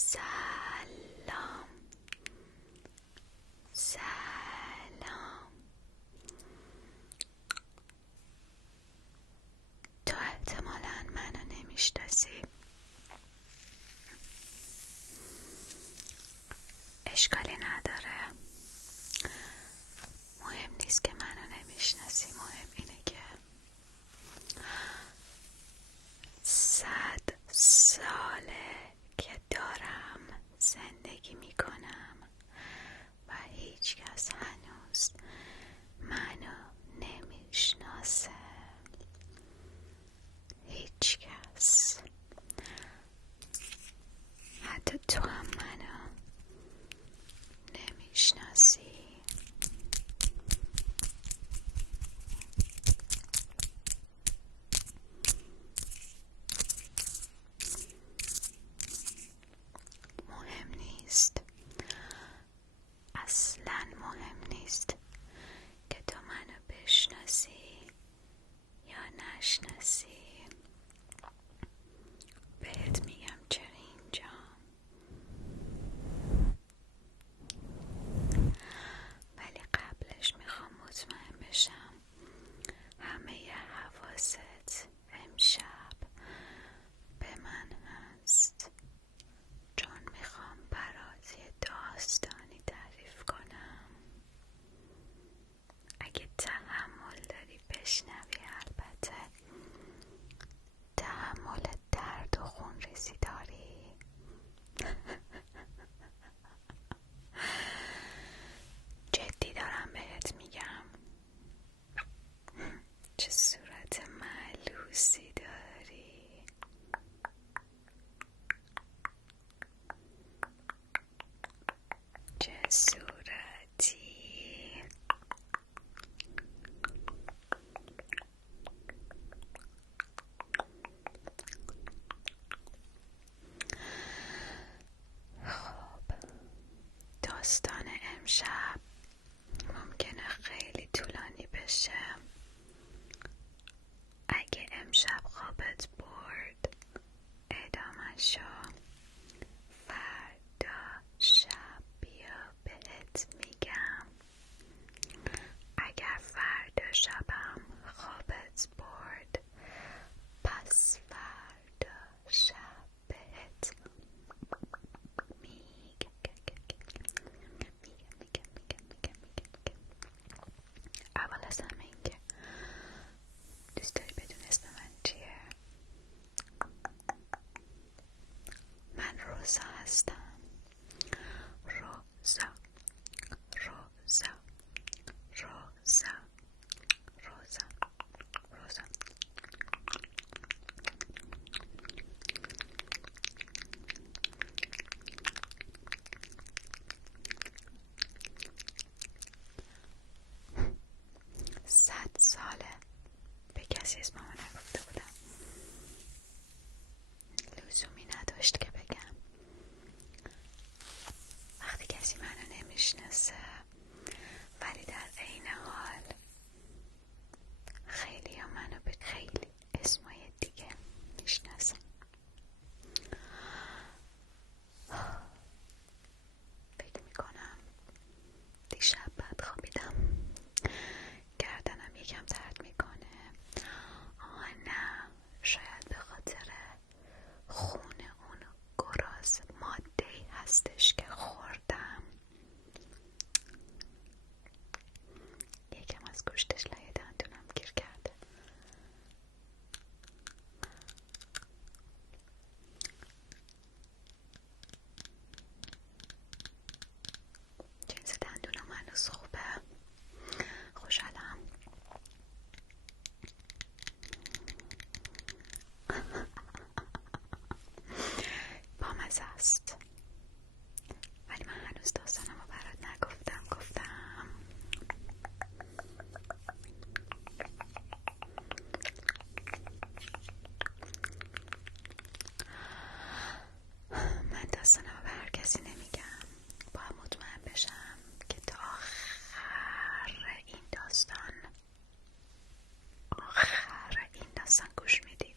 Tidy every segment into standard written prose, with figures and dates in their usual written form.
سلام سلام. تو احتمالاً منو نمیشناسی. اشکالی نداره، مهم نیست که منو نمیشناسی، مهم اینه که 100 ساله که دارم زندگی میکنم و هیچ کس هنوز منو نمیشناسه. هیچ کس، حتی تو هم منو نمیشناسی. مهم نیست، اصلا مهم نیست که تو منو بشناسی یا نشناسی. بهت میگم چرا اینجام، ولی قبلش میخوام مطمئن بشم همه حواست امشب به من هست، چون میخوام برات یه داستانی تعریف کنم. اگه تحمل داری بشنوی، البته تحمل درد و خون ریزی داری. جدی دارم بهت میگم. چه صورت ملوسی داری. چه صورتی. خب، داستان امشب ممکنه خیلی طولانی بشه. اگه امشب خوابت برد، ادامه‌شو فردا شب بیا بهت میگم. اگر فردا شبم خوابت برد، پس فردا شب بهت میگم. اول از همه این که دوست داری بدون اسم من چیه؟ من روزا هستم. روزا روزا روزا روزا روزا. صد ساله به کسی اسممو نگفته بودم. لزومی نداشت که بگم. وقتی کسی منو نمیشناسه ولی در عین حال خیلی ها منو به خیلی اسمای دیگه میشناسن. فکر میکنم دیشب بد خوابیدم، گردنم یکم درد میکنه. نه، شاید به خاطر خون اون گراز ماده‌ای هستش که خوردم. یکم از گوشتش لای دندونم گیر کرده. جنس دندونم هنوز خوبه، خوشحالم. بامزه است، ولی من هنوز داستانمو برات نگفتم. من داستانمو به هر کسی نمیگم. باید مطمئن بشم که تا آخر این داستان گوش میدی.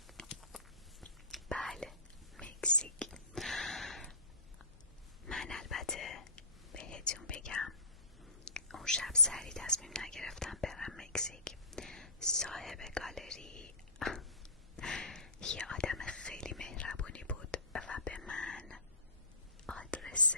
بگم، اون شب سری تصمیم نگرفتم برم مکزیک. صاحب گالری یه آدم خیلی مهربونی بود و به من آدرس